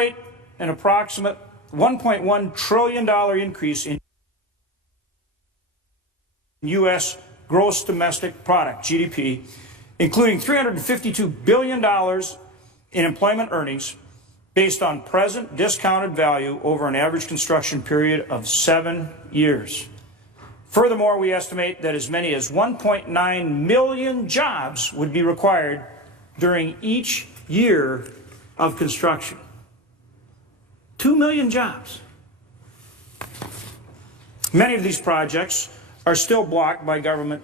generate an approximate $1.1 trillion increase in U.S. gross domestic product, GDP, including $352 billion in employment earnings based on present discounted value over an average construction period of 7 years. Furthermore, we estimate that as many as 1.9 million jobs would be required during each year of construction. 2 million jobs. Many of these projects are still blocked by government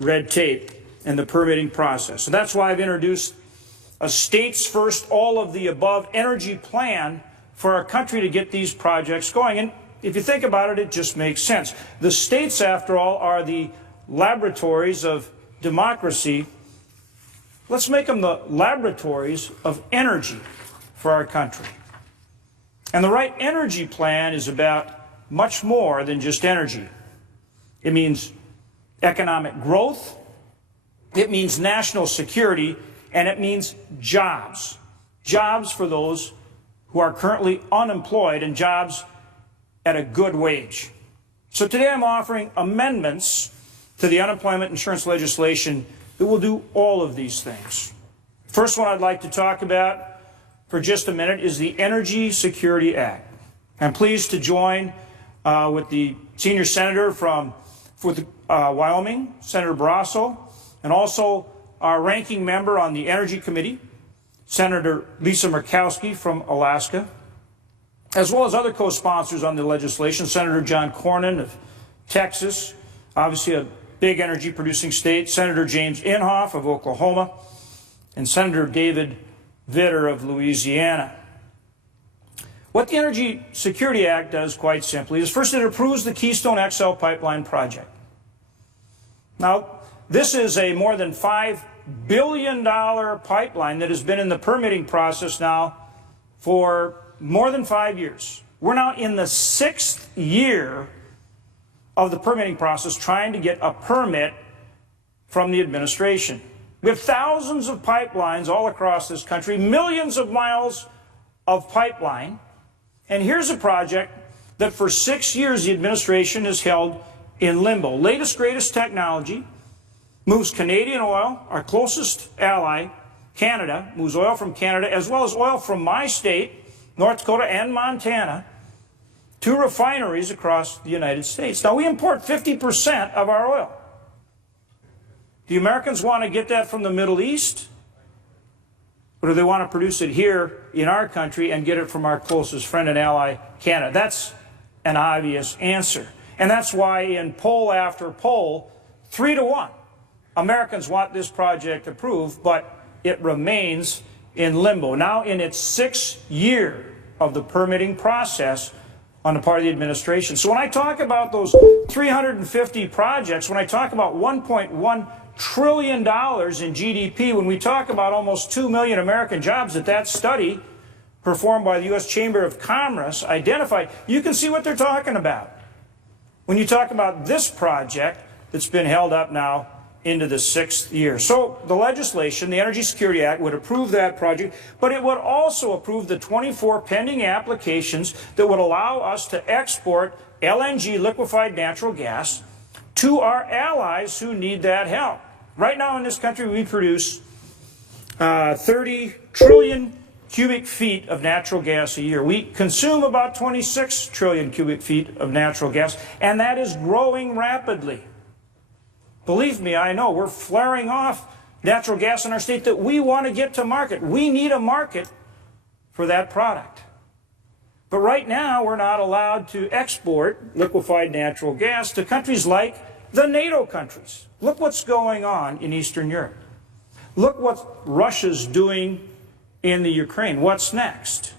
red tape and the permitting process. So that's why I've introduced a states first, all of the above energy plan for our country to get these projects going. And if you think about it, it just makes sense. The states, after all, are the laboratories of democracy. Let's make them the laboratories of energy for our country. And the right energy plan is about much more than just energy. It means economic growth, it means national security, and it means jobs. Jobs for those who are currently unemployed and jobs at a good wage. So today I'm offering amendments to the unemployment insurance legislation that will do all of these things. First one I'd like to talk about for just a minute is the Energy Security Act. I'm pleased to join with the senior senator from Wyoming, Senator Barrasso, and also our ranking member on the Energy Committee, Senator Lisa Murkowski from Alaska, as well as other co-sponsors on the legislation, Senator John Cornyn of Texas, obviously a big energy producing state, Senator James Inhofe of Oklahoma, and Senator David Vitter of Louisiana. What the Energy Security Act does, quite simply, is first it approves the Keystone XL pipeline project. Now, this is a more than $5 billion pipeline that has been in the permitting process now for more than 5 years. We're now in the 6th year of the permitting process trying to get a permit from the administration. We have thousands of pipelines all across this country, millions of miles of pipeline. And here's a project that for 6 years the administration has held in limbo. Latest, greatest technology moves Canadian oil, our closest ally, Canada, moves oil from Canada, as well as oil from my state, North Dakota and Montana, to refineries across the United States. Now, we import 50% of our oil. Do Americans want to get that from the Middle East? Or do they want to produce it here in our country and get it from our closest friend and ally, Canada? That's an obvious answer. And that's why in poll after poll, 3-1, Americans want this project approved, but it remains in limbo. Now in its 6th year of the permitting process on the part of the administration. So when I talk about those 350 projects, when I talk about $1.1 trillion in GDP, when we talk about almost 2 million American jobs that study performed by the U.S. Chamber of Commerce identified, you can see what they're talking about. When you talk about this project that's been held up now into the 6th year. So the legislation, the Energy Security Act, would approve that project, but it would also approve the 24 pending applications that would allow us to export LNG, liquefied natural gas, to our allies who need that help. Right now in this country, we produce 30 trillion cubic feet of natural gas a year. We consume about 26 trillion cubic feet of natural gas, and that is growing rapidly. Believe me, I know we're flaring off natural gas in our state that we want to get to market. We need a market for that product. But right now, we're not allowed to export liquefied natural gas to countries like the NATO countries. Look what's going on in Eastern Europe. Look what Russia's doing in the Ukraine. What's next?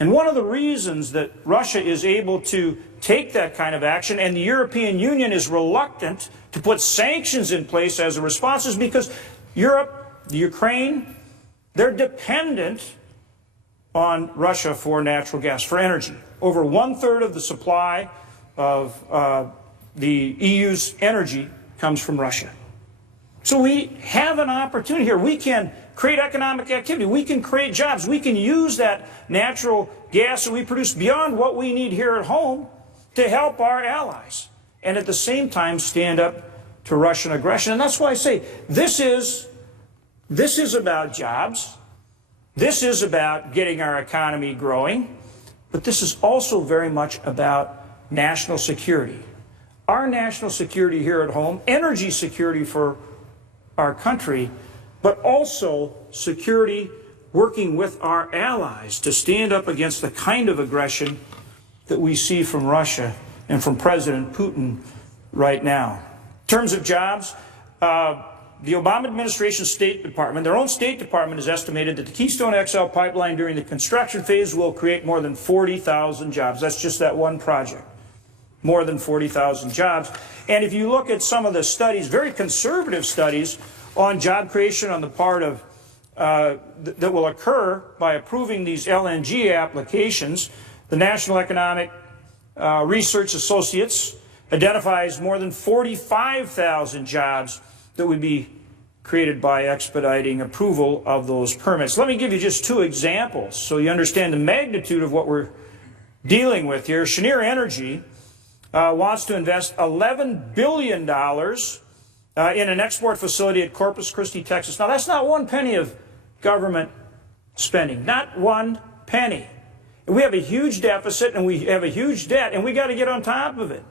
And one of the reasons that Russia is able to take that kind of action and the European Union is reluctant to put sanctions in place as a response is because Europe, the Ukraine, they're dependent on Russia for natural gas, for energy. Over 1/3 of the supply of the EU's energy comes from Russia. So we have an opportunity here. We can create economic activity. We can create jobs. We can use that natural gas that we produce beyond what we need here at home to help our allies, and at the same time stand up to Russian aggression. And that's why I say this is about jobs. This is about getting our economy growing. But this is also very much about national security. Our national security here at home, energy security for our country, but also security working with our allies to stand up against the kind of aggression that we see from Russia and from President Putin right now. In terms of jobs, the Obama administration State Department, their own State Department, has estimated that the Keystone XL pipeline during the construction phase will create more than 40,000 jobs. That's just that one project. More than 40,000 jobs. And if you look at some of the studies, very conservative studies on job creation on the part of that will occur by approving these LNG applications, the National Economic Research Associates identifies more than 45,000 jobs that would be created by expediting approval of those permits. Let me give you just two examples so you understand the magnitude of what we're dealing with here. Cheniere Energy wants to invest $11 billion in an export facility at Corpus Christi, Texas. Now, that's not one penny of government spending, not one penny. And we have a huge deficit and we have a huge debt, and we got to get on top of it.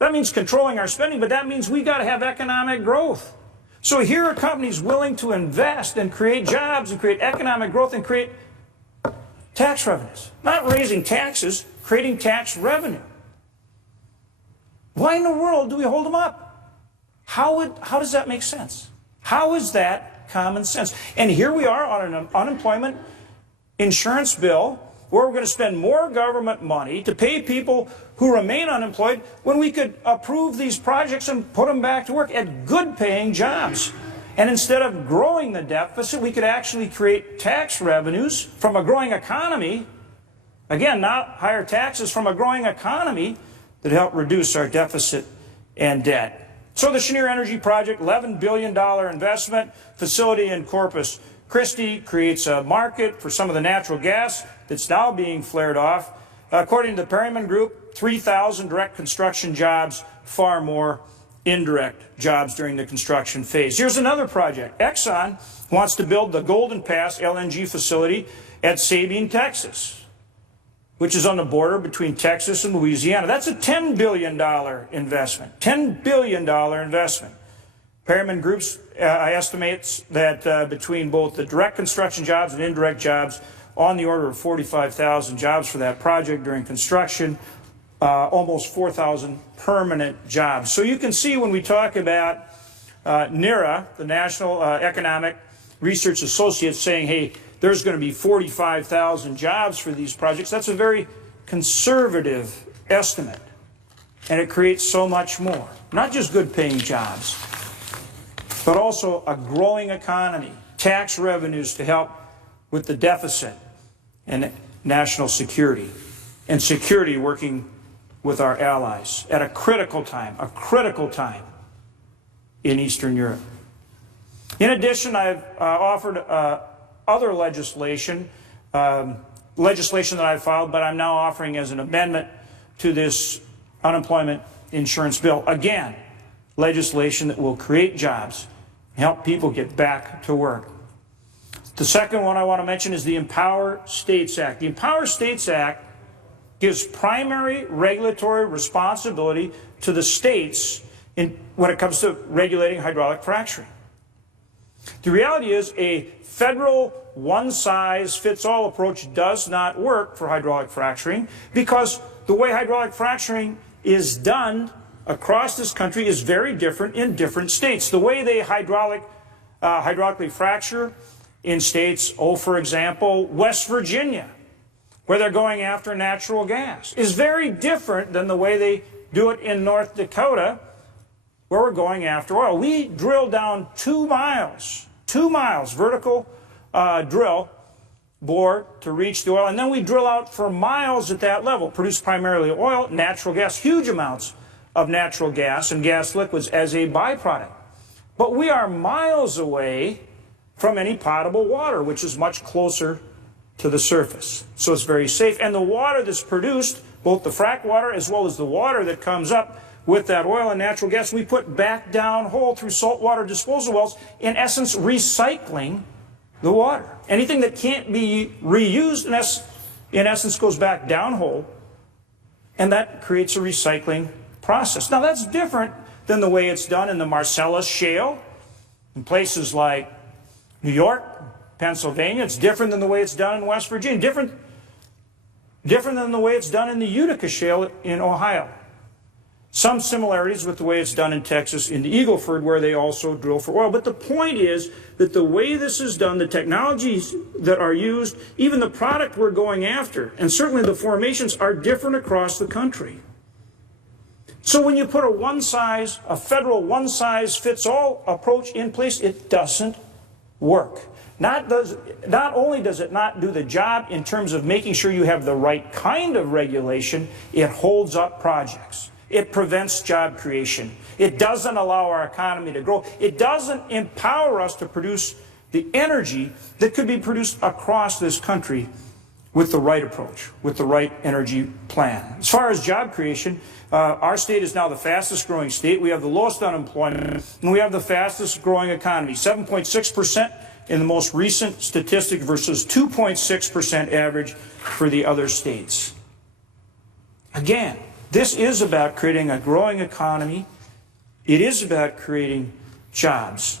That means controlling our spending, but that means we got to have economic growth. So here are companies willing to invest and create jobs and create economic growth and create tax revenues. Not raising taxes, creating tax revenue. Why in the world do we hold them up? How does that make sense? How is that common sense? And here we are on an unemployment insurance bill where we're going to spend more government money to pay people who remain unemployed when we could approve these projects and put them back to work at good-paying jobs. And instead of growing the deficit, we could actually create tax revenues from a growing economy. Again, not higher taxes, from a growing economy that help reduce our deficit and debt. So the Cheniere Energy project, $11 billion investment facility in Corpus Christi, creates a market for some of the natural gas that's now being flared off. According to the Perryman Group, 3,000 direct construction jobs, far more indirect jobs during the construction phase. Here's another project. Exxon wants to build the Golden Pass LNG facility at Sabine, Texas, which is on the border between Texas and Louisiana. That's a $10 billion investment. $10 billion investment. Perryman Groups estimates that between both the direct construction jobs and indirect jobs, on the order of 45,000 jobs for that project during construction, almost 4,000 permanent jobs. So you can see when we talk about NERA, the National Economic Research Associates, saying, hey, there's going to be 45,000 jobs for these projects, that's a very conservative estimate. And it creates so much more. Not just good-paying jobs, but also a growing economy, tax revenues to help with the deficit, and national security, and security working with our allies at a critical time in Eastern Europe. In addition, I've offered other legislation that I've filed, but I'm now offering as an amendment to this unemployment insurance bill. Again, legislation that will create jobs, help people get back to work. The second one I want to mention is the Empower States Act. The Empower States Act gives primary regulatory responsibility to the states when it comes to regulating hydraulic fracturing. The reality is a federal one-size-fits-all approach does not work for hydraulic fracturing because the way hydraulic fracturing is done across this country is very different in different states. The way they hydraulically fracture in states, for example, West Virginia, where they're going after natural gas, is very different than the way they do it in North Dakota, where we're going after oil. We drill down 2 miles, vertical drill, bore to reach the oil, and then we drill out for miles at that level, produce primarily oil, natural gas, huge amounts of natural gas and gas liquids as a byproduct. But we are miles away from any potable water, which is much closer to the surface. So it's very safe. And the water that's produced, both the frack water as well as the water that comes up with that oil and natural gas, we put back down hole through saltwater disposal wells, in essence recycling the water. Anything that can't be reused, in essence, goes back down hole, and that creates a recycling process. Now that's different than the way it's done in the Marcellus Shale, in places like New York, Pennsylvania. It's different than the way it's done in West Virginia. Different than the way it's done in the Utica Shale in Ohio. Some similarities with the way it's done in Texas, in the Eagle Ford, where they also drill for oil. But the point is that the way this is done, the technologies that are used, even the product we're going after, and certainly the formations are different across the country. So when you put a federal one-size-fits-all approach in place, it doesn't work. Not only does it not do the job in terms of making sure you have the right kind of regulation, it holds up projects. It prevents job creation. It doesn't allow our economy to grow. It doesn't empower us to produce the energy that could be produced across this country with the right approach, with the right energy plan. As far as job creation, our state is now the fastest growing state. We have the lowest unemployment, and we have the fastest growing economy, 7.6% in the most recent statistic versus 2.6% average for the other states. Again, this is about creating a growing economy. It is about creating jobs.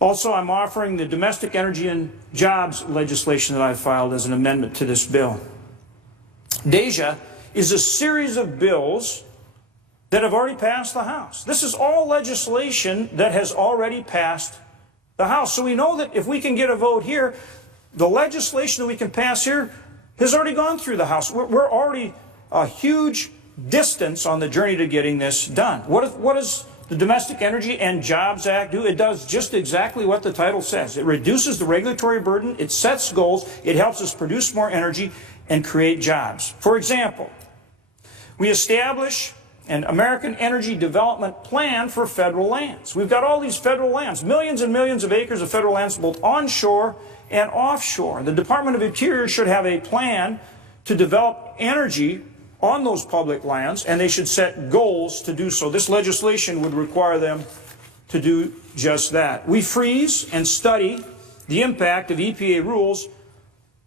Also, I'm offering the domestic energy and jobs legislation that I filed as an amendment to this bill. DEJA is a series of bills that have already passed the House. This is all legislation that has already passed the House. So we know that if we can get a vote here, the legislation that we can pass here has already gone through the House. We're already a huge distance on the journey to getting this done. What does the Domestic Energy and Jobs Act do? It does just exactly what the title says. It reduces the regulatory burden, it sets goals, it helps us produce more energy and create jobs. For example, we establish an American Energy Development Plan for federal lands. We've got all these federal lands, millions and millions of acres of federal lands, both onshore and offshore. The Department of Interior should have a plan to develop energy on those public lands, and they should set goals to do so. This legislation would require them to do just that. We freeze and study the impact of EPA rules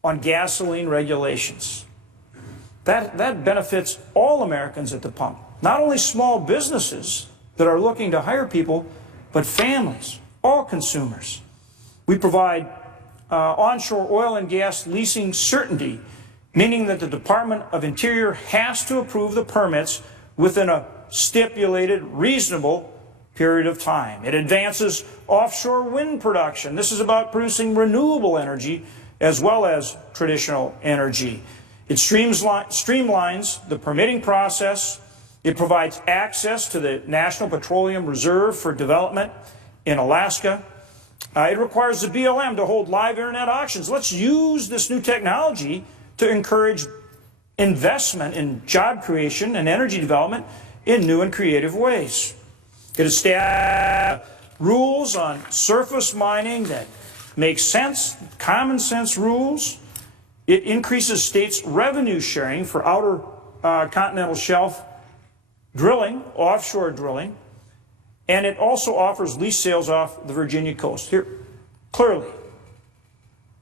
on gasoline regulations. That benefits all Americans at the pump. Not only small businesses that are looking to hire people, but families, all consumers. We provide onshore oil and gas leasing certainty, meaning that the Department of Interior has to approve the permits within a stipulated, reasonable period of time. It advances offshore wind production. This is about producing renewable energy as well as traditional energy. It streamlines the permitting process. It provides access to the National Petroleum Reserve for development in Alaska. It requires the BLM to hold live internet auctions. Let's use this new technology to encourage investment in job creation and energy development in new and creative ways. It establishes rules on surface mining that make sense, common sense rules. It increases states' revenue sharing for outer continental shelf drilling, offshore drilling, and it also offers lease sales off the Virginia coast. Here, clearly,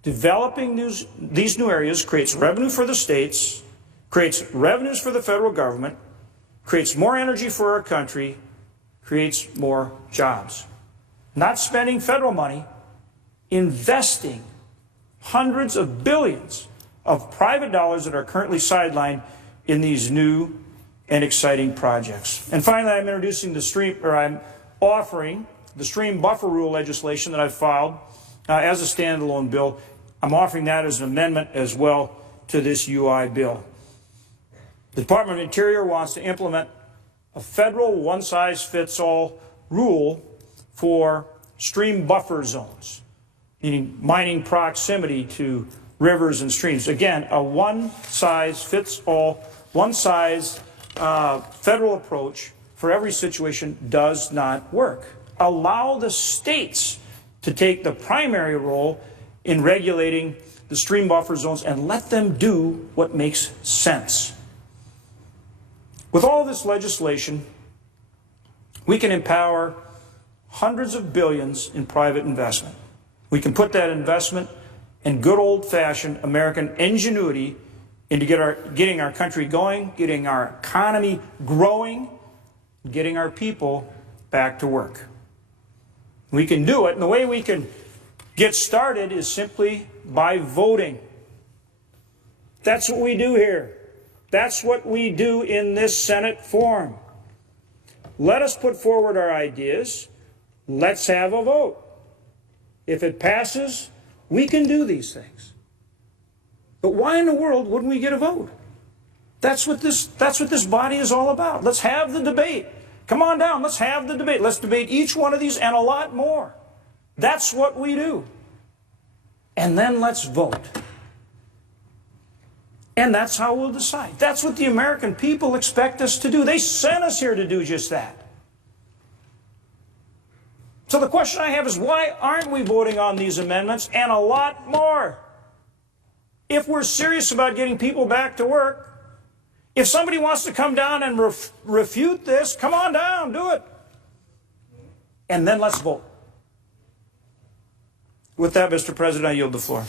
developing these new areas creates revenue for the states, creates revenues for the federal government, creates more energy for our country, creates more jobs. Not spending federal money, investing hundreds of billions of private dollars that are currently sidelined in these new and exciting projects. And finally, I'm offering the stream buffer rule legislation that I've filed as a standalone bill. I'm offering that as an amendment as well to this UI bill. The Department of Interior wants to implement a federal one-size-fits-all rule for stream buffer zones, meaning mining proximity to rivers and streams. Again, a one-size-fits-all, one-size federal approach for every situation does not work. Allow the states to take the primary role in regulating the stream buffer zones and let them do what makes sense. With all this legislation, we can empower hundreds of billions in private investment. We can put that investment and good old-fashioned American ingenuity into getting our country going, getting our economy growing, getting our people back to work. We can do it, and the way we can get started is simply by voting. That's what we do here. That's what we do in this Senate forum. Let us put forward our ideas. Let's have a vote. If it passes, we can do these things. But why in the world wouldn't we get a vote? That's what this body is all about. Let's have the debate. Come on down, let's have the debate. Let's debate each one of these and a lot more. That's what we do. And then let's vote. And that's how we'll decide. That's what the American people expect us to do. They sent us here to do just that. So the question I have is, why aren't we voting on these amendments and a lot more? If we're serious about getting people back to work, if somebody wants to come down and refute this, come on down, do it. And then let's vote. With that, Mr. President, I yield the floor.